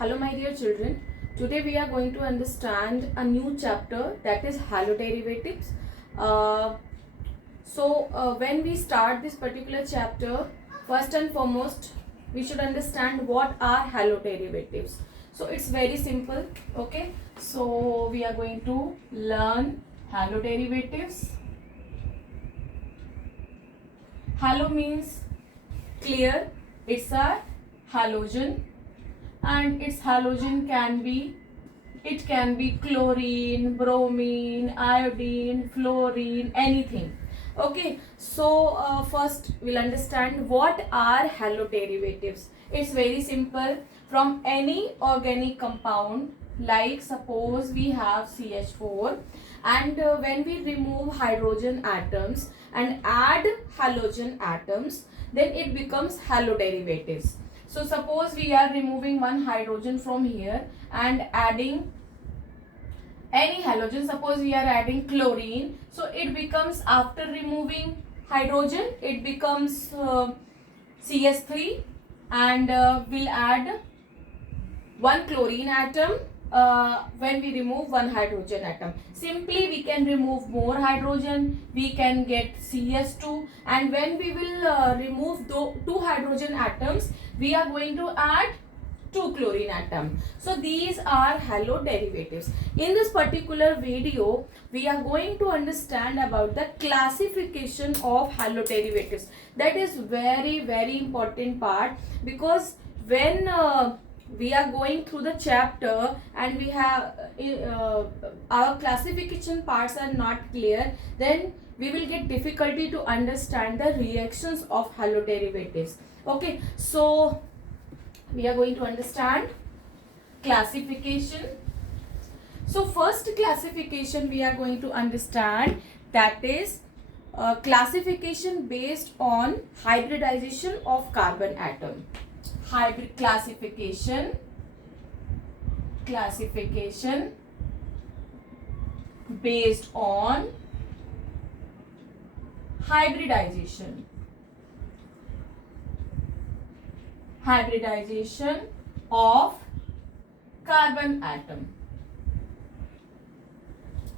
Hello my dear children, today we are going to understand a new chapter, that is Haloderivatives. When we start this particular chapter, first and foremost we should understand what are haloderivatives. So it's very simple, okay? So we are going to learn haloderivatives. Halo means clear, it's a halogen, and its halogen can be chlorine, bromine, iodine, fluorine, anything. Okay, so first we'll understand what are haloderivatives. It's very simple. From any organic compound, like suppose we have CH4, and when we remove hydrogen atoms and add halogen atoms, then it becomes haloderivatives. So suppose we are removing one hydrogen from here and adding any halogen, suppose we are adding chlorine, so it becomes, after removing hydrogen, it becomes CH3, and we'll add one chlorine atom when we remove one hydrogen atom. Simply we can remove more hydrogen, we can get CH2, and when we will remove two hydrogen atoms, we are going to add two chlorine atom. So these are haloderivatives. In this particular video, we are going to understand about the classification of haloderivatives. That is very important part, because when we are going through the chapter and we have our classification parts are not clear, then we will get difficulty to understand the reactions of haloderivatives. Okay, so we are going to understand classification. So first classification we are going to understand, that is classification based on hybridization of carbon atom. Hybrid classification based on hybridization of carbon atom.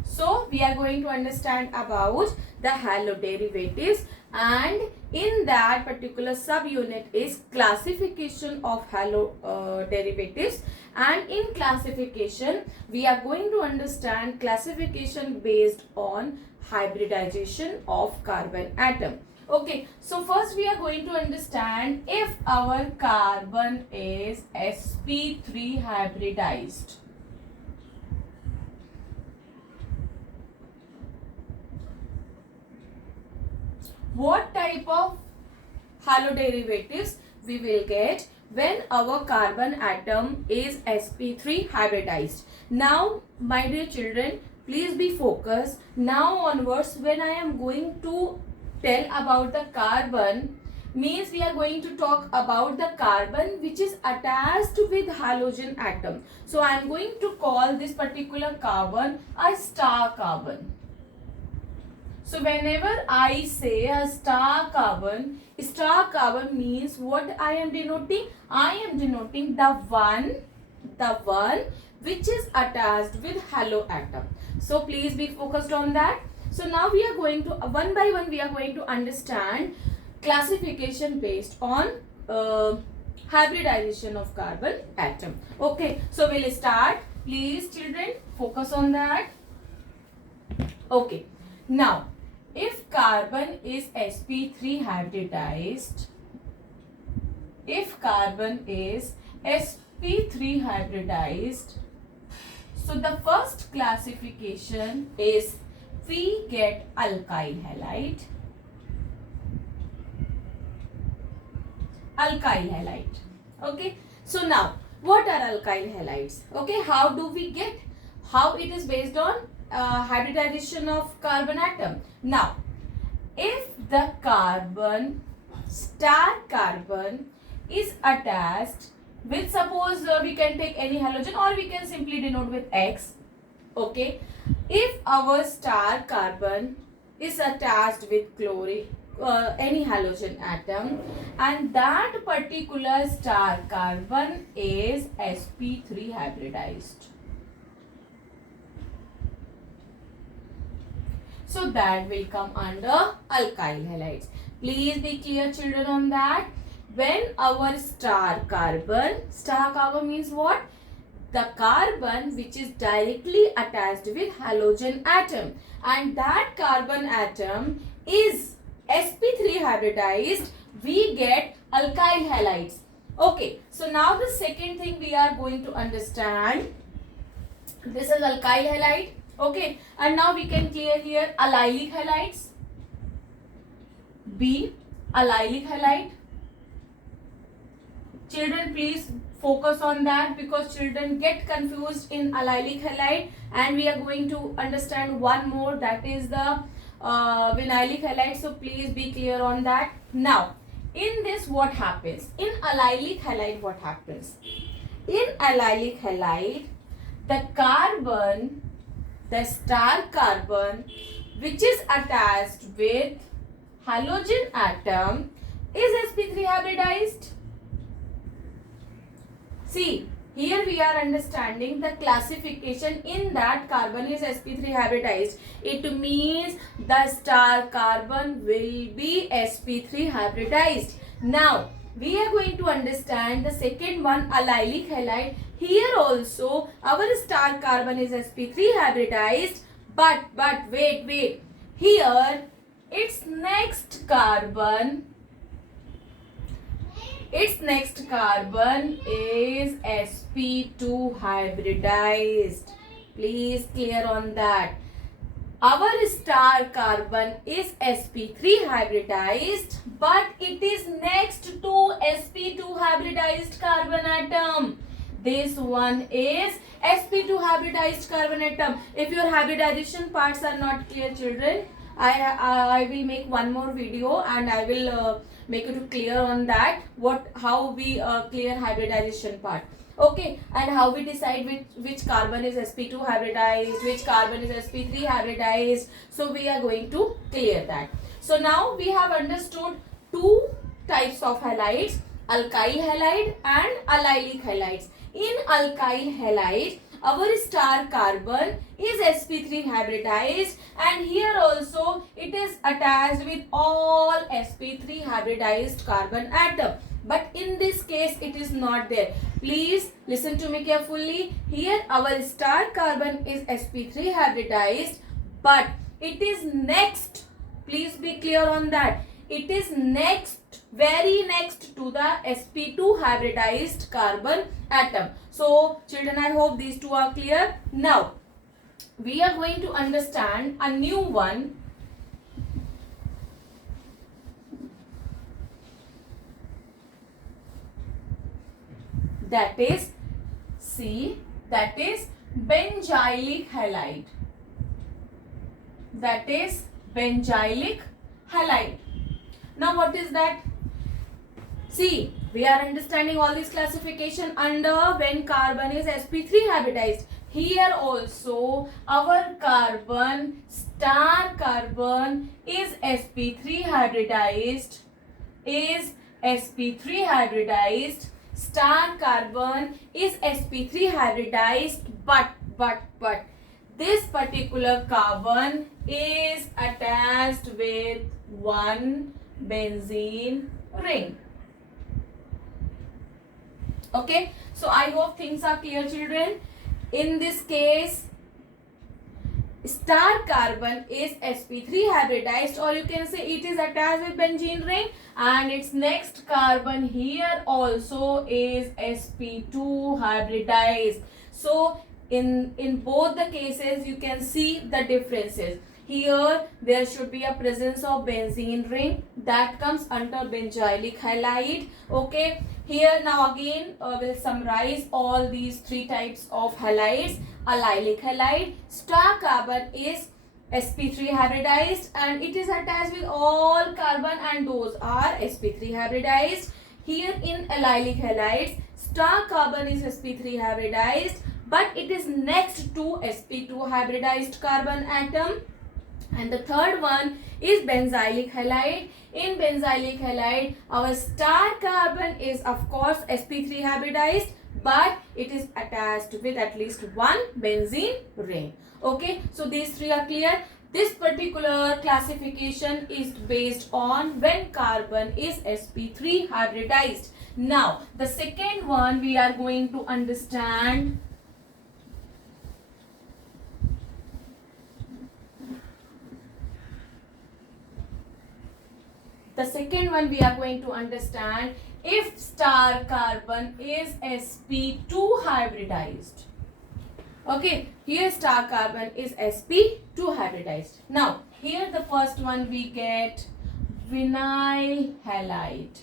So we are going to understand about the haloderivatives, and in that particular subunit is classification of haloderivatives, and in classification we are going to understand classification based on hybridization of carbon atom. Okay, so first we are going to understand, if our carbon is sp3 hybridized, what type of haloderivatives we will get when our carbon atom is sp3 hybridized. Now my dear children, please be focused. Now onwards, when I am going to tell about the carbon, means we are going to talk about the carbon which is attached with halogen atom. So I am going to call this particular carbon a star carbon. So whenever I say a star carbon means what I am denoting? I am denoting the one which is attached with halo atom. So please be focused on that. So now we are going to, one by one we are going to understand classification based on hybridization of carbon atom. Okay, so we'll start. Please children, focus on that. Okay, now if carbon is sp3 hybridized, so the first classification is we get alkyl halide. Okay, so now what are alkyl halides? Okay, how do we get? How it is based on hybridization of carbon atom. Now, if the star carbon is attached with, suppose we can take any halogen or we can simply denote with X. Okay, if our star carbon is attached with chlorine, any halogen atom, and that particular star carbon is sp3 hybridized. So that will come under alkyl halides. Please be clear, children, on that. When our star carbon means what? The carbon which is directly attached with halogen atom, and that carbon atom is sp3 hybridized, we get alkyl halides. Okay, so now the second thing we are going to understand, this is alkyl halide. Okay, and now we can clear here allylic halides. B, allylic halide. Children, please focus on that, because children get confused in allylic halide, and we are going to understand one more, that is the vinylic halide. So please be clear on that. Now, in this what happens? In allylic halide, what happens? In allylic halide, the carbon, the star carbon which is attached with halogen atom is sp3 hybridized. See, here we are understanding the classification in that carbon is sp3 hybridized. It means the star carbon will be sp3 hybridized. Now, we are going to understand the second one, allylic halide. Here also our star carbon is sp3 hybridized, but wait. Here its next carbon is sp2 hybridized. Please clear on that. Our star carbon is sp3 hybridized, but it is next to sp2 hybridized carbon atom. This one is sp2 hybridized carbon atom. If your hybridization parts are not clear, children, I will make one more video and I will make it clear on that, how we clear hybridization part. Okay, and how we decide which carbon is sp2 hybridized, which carbon is sp3 hybridized. So we are going to clear that. So now we have understood two types of halides, alkyl halide and allylic halides. In alkyl halide, our star carbon is sp3 hybridized, and here also it is attached with all sp3 hybridized carbon atom. But in this case it is not there. Please listen to me carefully. Here our star carbon is sp3 hybridized, but it is next. Please be clear on that. It is next, very next to the sp2 hybridized carbon atom. So children, I hope these two are clear. Now we are going to understand a new one. That is C, that is benzylic halide. That is benzylic halide. Now what is that? See, we are understanding all this classification under when carbon is sp3 hybridized. Here also our carbon, star carbon is sp3 hybridized, star carbon is sp3 hybridized, but this particular carbon is attached with one benzene ring. Okay, so I hope things are clear, children. In this case, star carbon is sp3 hybridized, or you can say it is attached with benzene ring, and its next carbon here also is sp2 hybridized. So in both the cases you can see the differences. Here there should be a presence of benzene ring, that comes under benzylic halide. Okay, here now again we'll summarize all these three types of halides. Allylic halide, star carbon is sp3 hybridized and it is attached with all carbon, and those are sp3 hybridized. Here in allylic halides, star carbon is sp3 hybridized, but it is next to sp2 hybridized carbon atom. And the third one is benzylic halide. In benzylic halide, our star carbon is of course sp3 hybridized, but it is attached with at least one benzene ring. Okay, so these three are clear. This particular classification is based on when carbon is sp3 hybridized. Now, the second one we are going to understand. The second one we are going to understand if star carbon is sp2 hybridized. Okay, here star carbon is sp2 hybridized. Now, here the first one we get vinyl halide.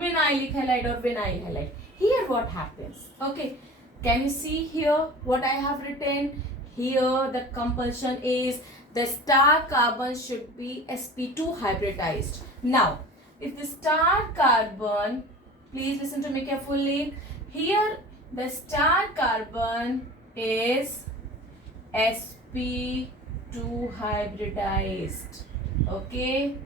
Vinylic halide or vinyl halide. Here what happens? Okay, can you see here what I have written? Here the compulsion is the star carbon should be sp2 hybridized. Now, if the star carbon, please listen to me carefully. Here the star carbon is sp2 hybridized. Okay,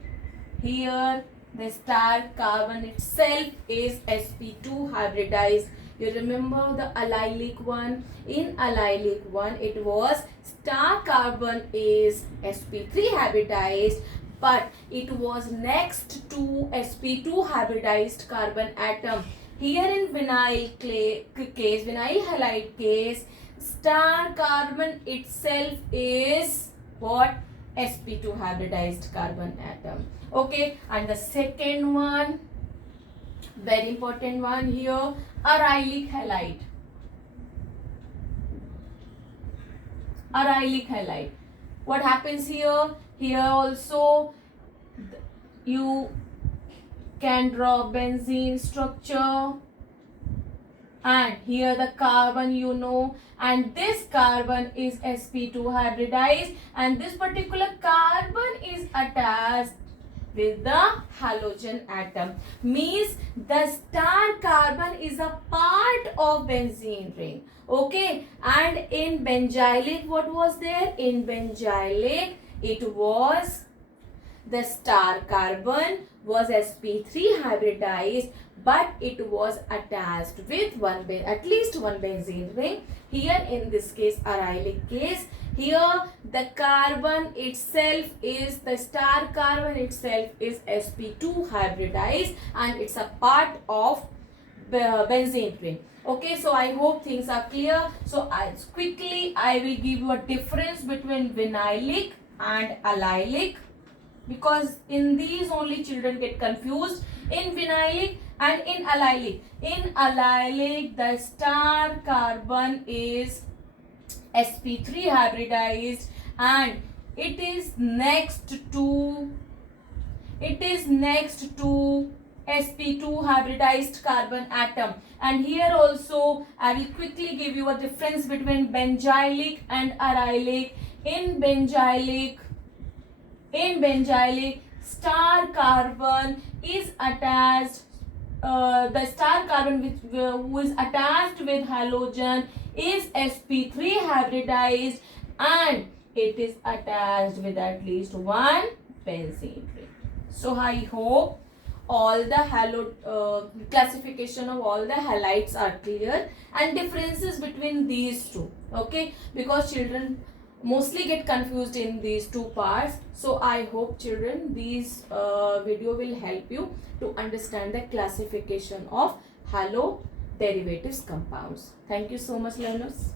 here the star carbon itself is sp2 hybridized. You remember the allylic one? In allylic one, it was star carbon is sp3 hybridized, but it was next to sp2 hybridized carbon atom. Here in vinyl case, vinyl halide case, star carbon itself is what? sp2 hybridized carbon atom. Okay, and the second one, very important one here, arylic halide. Arylic halide. What happens here? Here also you can draw benzene structure, and here the carbon you know, and this carbon is sp2 hybridized, and this particular carbon is attached with the halogen atom. Means the star carbon is a part of benzene ring. Okay, and in benzylic what was there? In benzylic it was the star carbon was sp3 hybridized, but it was attached with at least one benzene ring. Here in this case, arylic case, here the carbon itself is, the star carbon itself is sp2 hybridized, and it's a part of benzene ring. Okay, so I hope things are clear. So quickly I will give you a difference between vinylic and allylic, because in these only children get confused, in vinylic and in allylic. In allylic, the star carbon is sp3 hybridized, and it is next to sp2 hybridized carbon atom. And here also I will quickly give you a difference between benzylic and arylic. In benzylic, star carbon is attached, the star carbon who is attached with halogen is sp3 hybridized, and it is attached with at least one benzene ring. So I hope all the classification of all the halides are clear, and differences between these two. Okay, because children mostly get confused in these two parts. So I hope children this video will help you to understand the classification of haloderivatives compounds. Thank you so much, learners.